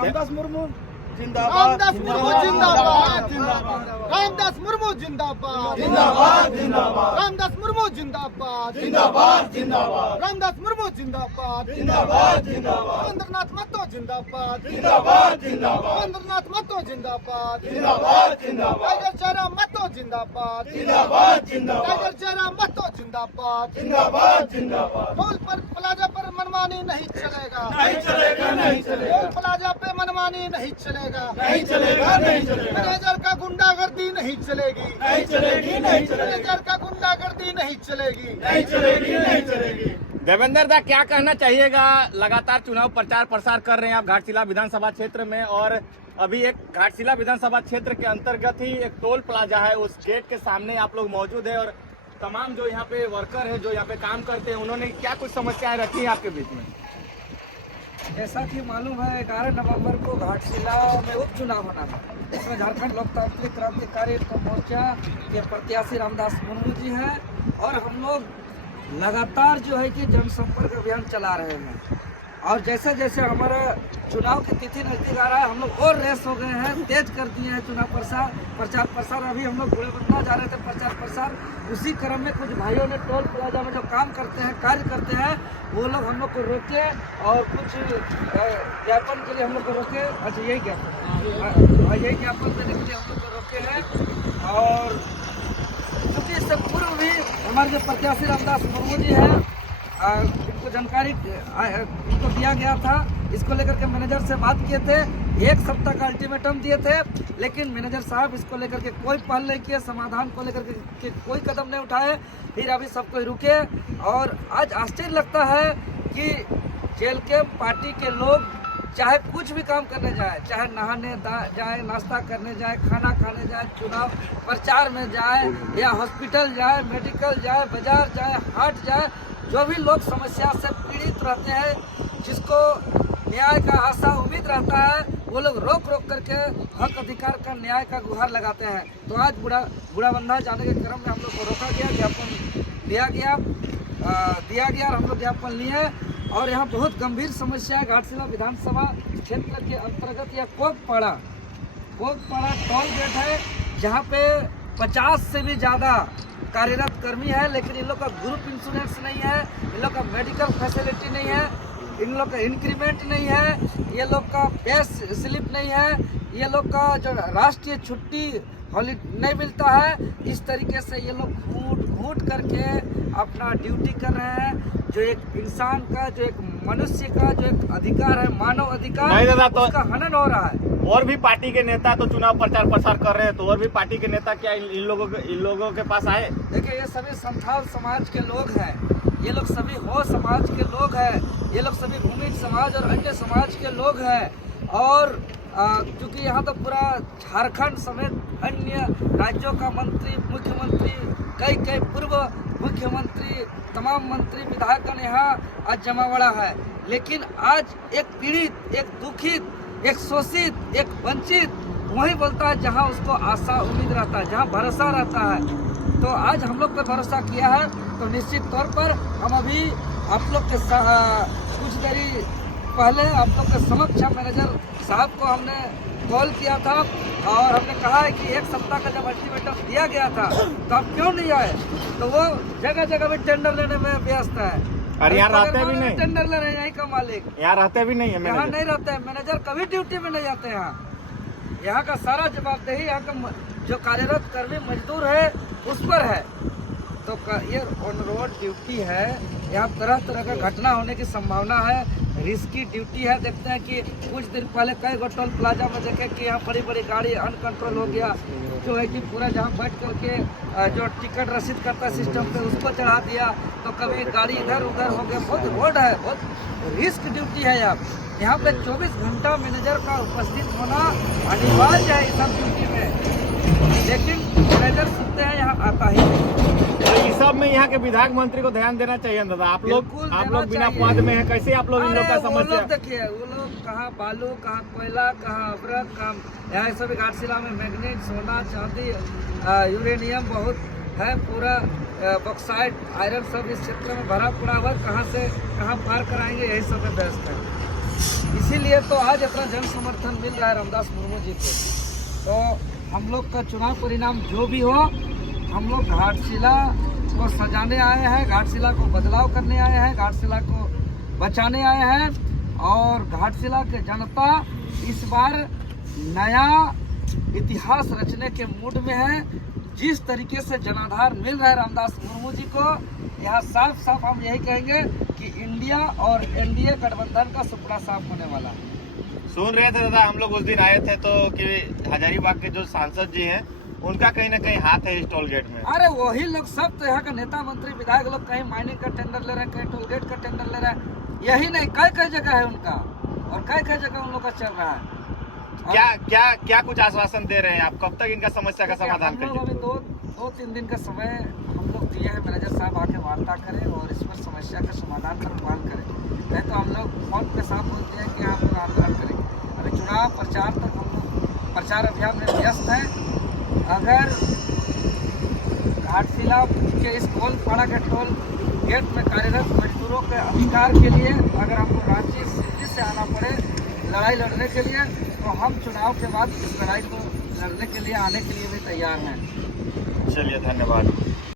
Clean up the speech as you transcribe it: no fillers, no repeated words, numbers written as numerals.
रामदास मुर्मू जिंदाबाद, रामदास मुर्मू जिंदाबाद, रामदास मुर्मू जिंदाबाद, रामदास मुर्मू जिंदाबाद, रामदास मुर्मू जिंदाबाद, रविंद्रनाथ महतो जिंदाबाद, रविंद्रनाथ महतो जिंदाबाद, टाइगर जयराम महतो जिंदाबाद, टाइगर जयराम महतो जिंदाबाद। टोल पर प्लाजा पर मनमानी नहीं चलेगा, टोल प्लाजा पे मनमानी नहीं चलेगा, मैनेजर का गुंडागर्दी नहीं चलेगी, मैनेजर का गुंडागर्दी नहीं चलेगी। देवेंद्र दा, क्या कहना चाहिएगा? लगातार चुनाव प्रचार प्रसार कर रहे हैं आप घाटशिला विधानसभा क्षेत्र में, और अभी एक घाटशिला विधानसभा क्षेत्र के अंतर्गत ही एक टोल प्लाजा है, उस गेट के सामने आप लोग मौजूद है, और तमाम जो यहाँ पे वर्कर है जो यहाँ पे काम करते हैं उन्होंने क्या कुछ समस्याएं रखी है आपके बीच में? जैसा कि मालूम है 11 नवंबर को घाटशिला में उपचुनाव होना था, इसमें झारखंड लोकतांत्रिक क्रांतिकारी मोर्चा के प्रत्याशी रामदास मुर्मू जी हैं, और हम लोग लगातार जो है कि जनसंपर्क अभियान चला रहे हैं। और जैसे जैसे हमारा चुनाव की तिथि नजदीक आ रहा है, हम लोग और रेस हो गए हैं, तेज कर दिए हैं चुनाव प्रचार प्रसार। अभी हम लोग बूढ़ेबंदा जा रहे थे प्रचार प्रसार, उसी क्रम में कुछ भाइयों ने टोल प्लाजा में जो काम करते हैं, कार्य करते हैं, वो लोग हम लोग को रोके और कुछ ज्ञापन के लिए हम लोग को रोके। अच्छा, यही ज्ञापन देने के लिए हम लोग को रोके हैं। और क्योंकि इससे पूर्व भी हमारे जो प्रत्याशी रामदास मुर्मू जी हैं, इनको जानकारी इनको दिया गया था, इसको लेकर के मैनेजर से बात किए थे, 1 सप्ताह का अल्टीमेटम दिए थे, लेकिन मैनेजर साहब इसको लेकर के कोई पहल नहीं किए, समाधान को लेकर के कोई कदम नहीं उठाए। फिर अभी सब कोई रुके, और आज आश्चर्य लगता है कि जेल के पार्टी के लोग चाहे कुछ भी काम करने जाए, चाहे नहाने जाए, नाश्ता करने जाए, खाना खाने जाए, चुनाव प्रचार में जाए, या हॉस्पिटल जाए, मेडिकल जाए, बाजार जाए, हाट जाए, जो भी लोग समस्या से पीड़ित रहते हैं, जिसको न्याय का आशा उम्मीद रहता है, वो लोग रोक करके हक अधिकार का न्याय का गुहार लगाते हैं। तो आज बूढ़ाबंधा जाने के क्रम में हम लोग को रोका गया, ज्ञापन दिया गया और हम लोग ज्ञापन लिए। और यहाँ बहुत गंभीर समस्या है। घाटशिला विधानसभा क्षेत्र के अंतर्गत यह कोकपाड़ा टोल गेट है, जहाँ पे 50 से भी ज़्यादा कार्यरत कर्मी है, लेकिन इन लोग का ग्रुप इंश्योरेंस नहीं है, इन लोग का मेडिकल फैसिलिटी नहीं है, इन लोग का इंक्रीमेंट नहीं है, ये लोग का पेस स्लिप नहीं है, ये लोग का जो राष्ट्रीय छुट्टी हॉलीडे नहीं मिलता है। इस तरीके से ये लोग घूट करके अपना ड्यूटी कर रहे हैं, जो एक इंसान का, जो एक मनुष्य का जो एक अधिकार है, मानव अधिकार, तो उसका हनन हो रहा है। और भी पार्टी के नेता तो चुनाव प्रचार प्रसार कर रहे हैं, तो और भी पार्टी के नेता क्या इन लोगों के पास आए? देखिए, ये सभी संथाल समाज के लोग हैं, ये लोग सभी हो समाज के लोग हैं, ये लोग सभी भूमिज समाज और अन्य समाज के लोग हैं। और क्योंकि यहाँ तो पूरा झारखंड समेत अन्य राज्यों का मंत्री, मुख्यमंत्री, कई पूर्व मुख्यमंत्री, तमाम मंत्री विधायकगण यहाँ आज जमावड़ा है, लेकिन आज एक पीड़ित, एक दुखित, एक शोषित, एक वंचित वही बोलता है जहाँ उसको आशा उम्मीद रहता है, जहाँ भरोसा रहता है। तो आज हम लोग पे भरोसा किया है, तो निश्चित तौर पर हम अभी आप लोग के कुछ देरी पहले आप लोग के समक्ष मैनेजर साहब को हमने कॉल किया था, और हमने कहा है कि 1 सप्ताह का जब अल्टीमेटम दिया गया था तो आप क्यों नहीं आए? तो वो जगह जगह भी टेंडर लेने में व्यस्त है, और यहाँ रहते भी नहीं, टेंडर ले रहे हैं यहीं का मालिक, यहाँ रहते भी नहीं है, यहाँ नहीं रहते हैं मैनेजर, कभी ड्यूटी में नहीं आते हैं। यहाँ का सारा जवाबदेही यहाँ का जो कार्यरत कर्मी मजदूर है उस पर है। तो ये ऑन रोड ड्यूटी है, यहाँ तरह तरह का घटना होने की संभावना है, रिस्की ड्यूटी है। देखते हैं कि कुछ दिन पहले कई गो टोल प्लाजा में देखे कि यहाँ बड़ी गाड़ी अनकंट्रोल हो गया, जो है कि पूरा जहाँ बैठ करके जो टिकट रसीद करता है सिस्टम पे उसको चढ़ा दिया, तो कभी गाड़ी इधर उधर हो गया। बहुत रोड है, बहुत रिस्क ड्यूटी है। यहाँ पे 24 घंटा मैनेजर का उपस्थित होना अनिवार्य है इस सब ड्यूटी में, लेकिन मैनेजर सुनते हैं यहाँ आता ही। तो इस सब में यहाँ के विधायक मंत्री को ध्यान देना चाहिए दादा। आप लोग बिना पद में है, कैसे आप लोग इन लोग का समस्या? देखिए, वो लोग कहाँ बालू, कहाँ कोयला, कहाँ अवरक, कहाँ यहाँ सभी घाटशिला में मैग्नीट, सोना, चांदी, यूरेनियम बहुत है, पूरा बॉक्साइट, आयरन सब इस क्षेत्र में भरा पड़ा हुआ, कहाँ से कहाँ पार कराएंगे, यही सब में व्यस्त है। इसीलिए तो आज इतना जन समर्थन मिल रहा है रामदास मुर्मू जी को। तो हम लोग का चुनाव परिणाम जो भी हो, हम लोग घाटशिला को सजाने आए हैं, घाटशिला को बदलाव करने आए हैं, घाटशिला को बचाने आए हैं। और घाटशिला के जनता इस बार नया इतिहास रचने के मूड में है। जिस तरीके से जनाधार मिल रहा है रामदास मुर्मू जी को, यहाँ साफ साफ हम यही कहेंगे कि इंडिया और एनडीए गठबंधन का सुपड़ा साफ होने वाला है। सुन रहे थे दादा, हम लोग उस दिन आए थे तो कि हजारीबाग के जो सांसद जी हैं उनका कहीं ना कहीं हाथ है इस टोल गेट में। अरे वही लोग सब तो यहाँ का नेता मंत्री विधायक लोग कहीं माइनिंग का टेंडर ले रहे हैं, कहीं टोल गेट का टेंडर ले रहे हैं। यही नहीं, कई कई जगह है उनका, और कई कई जगह उन लोग का चल रहा है। क्या क्या क्या कुछ आश्वासन दे रहे हैं आप? कब तक इनका समस्या का समाधान हम लोग करेंगे? अभी दो तीन दिन का समय हम लोग दिए हैं, मैनेजर साहब आके वार्ता करें और इस पर समस्या का समाधान पर मांग करें। नहीं तो हम लोग फोन पे साफ बोलते हैं कि हम लोग आंदोलन करेंगे। अभी चुनाव प्रचार तक हम लोग प्रचार अभियान में व्यस्त हैं। अगर घाटशिला के इस कोलपाड़ा के टोल गेट में कार्यरत मजदूरों के अधिकार के लिए अगर हमको रांची दिल्ली से आना पड़े लड़ाई लड़ने के लिए, तो हम चुनाव के बाद इस लड़ाई को लड़ने के लिए आने के लिए भी तैयार हैं। चलिए, धन्यवाद।